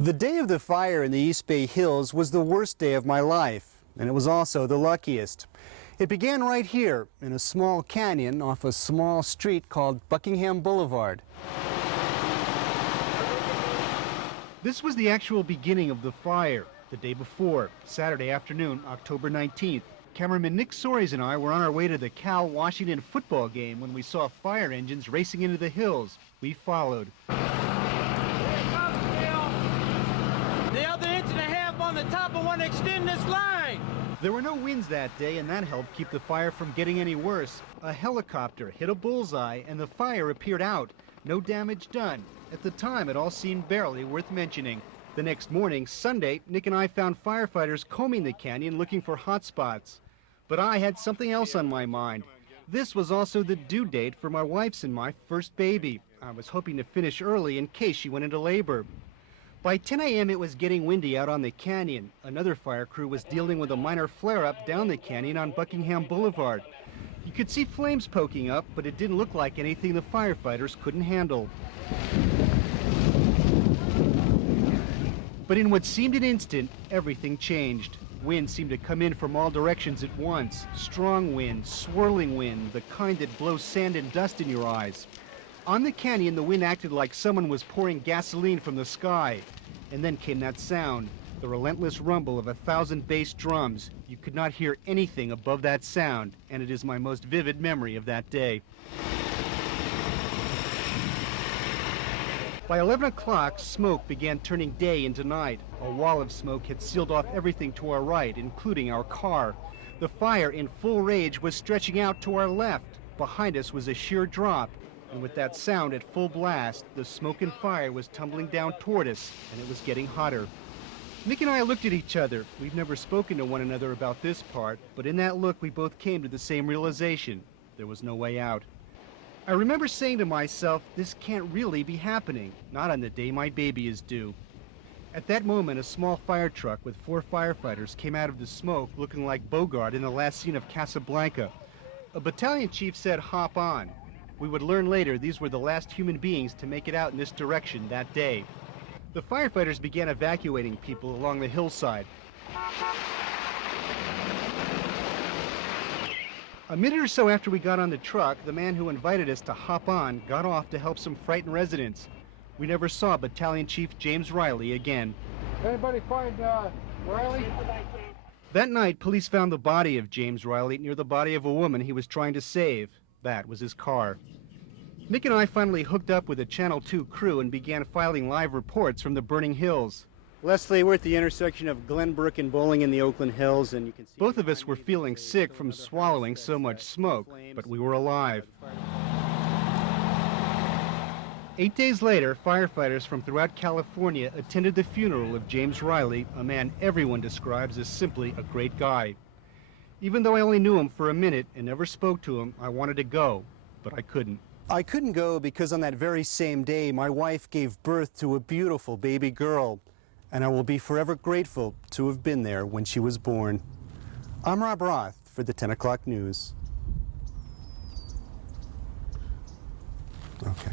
The day of the fire in the East Bay Hills was the worst day of my life, and it was also the luckiest. It began right here in a small canyon off a small street called Buckingham Boulevard. This was the actual beginning of the fire, the day before, Saturday afternoon, October 19th. Cameraman Nick Soares and I were on our way to the Cal-Washington football game when we saw fire engines racing into the hills. We followed. The other inch and a half on the top of one extend this line. There were no winds that day, and that helped keep the fire from getting any worse. A helicopter hit a bullseye, and the fire appeared out. No damage done. At the time, it all seemed barely worth mentioning. The next morning, Sunday, Nick and I found firefighters combing the canyon looking for hot spots. But I had something else on my mind. This was also the due date for my wife's and my first baby. I was hoping to finish early in case she went into labor. By 10 a.m. it was getting windy out on the canyon. Another fire crew was dealing with a minor flare-up down the canyon on Buckingham Boulevard. You could see flames poking up, but it didn't look like anything the firefighters couldn't handle. But in what seemed an instant, everything changed. Wind seemed to come in from all directions at once. Strong wind, swirling wind, the kind that blows sand and dust in your eyes. On the canyon, the wind acted like someone was pouring gasoline from the sky. And then came that sound, the relentless rumble of 1,000 bass drums. You could not hear anything above that sound, and it is my most vivid memory of that day. By 11 o'clock, smoke began turning day into night. A wall of smoke had sealed off everything to our right, including our car. The fire, in full rage, was stretching out to our left. Behind us was a sheer drop. And with that sound at full blast, the smoke and fire was tumbling down toward us, and it was getting hotter. Nick and I looked at each other. We've never spoken to one another about this part, but in that look we both came to the same realization. There was no way out. I remember saying to myself, this can't really be happening, not on the day my baby is due. At that moment, a small fire truck with 4 firefighters came out of the smoke looking like Bogart in the last scene of Casablanca. A battalion chief said, "Hop on." We would learn later these were the last human beings to make it out in this direction that day. The firefighters began evacuating people along the hillside. A minute or so after we got on the truck, the man who invited us to hop on got off to help some frightened residents. We never saw Battalion Chief James Riley again. Anybody find Riley? That night, police found the body of James Riley near the body of a woman he was trying to save. That was his car. Nick and I finally hooked up with a Channel 2 crew and began filing live reports from the burning hills. Leslie, we're at the intersection of Glenbrook and Bowling in the Oakland Hills, and you can see both of us were feeling sick from swallowing so much smoke, but we were alive. 8 days later, firefighters from throughout California attended the funeral of James Riley, a man everyone describes as simply a great guy. Even though I only knew him for a minute and never spoke to him, I wanted to go, but I couldn't. I couldn't go because on that very same day, my wife gave birth to a beautiful baby girl, and I will be forever grateful to have been there when she was born. I'm Rob Roth for the 10 o'clock news. Okay.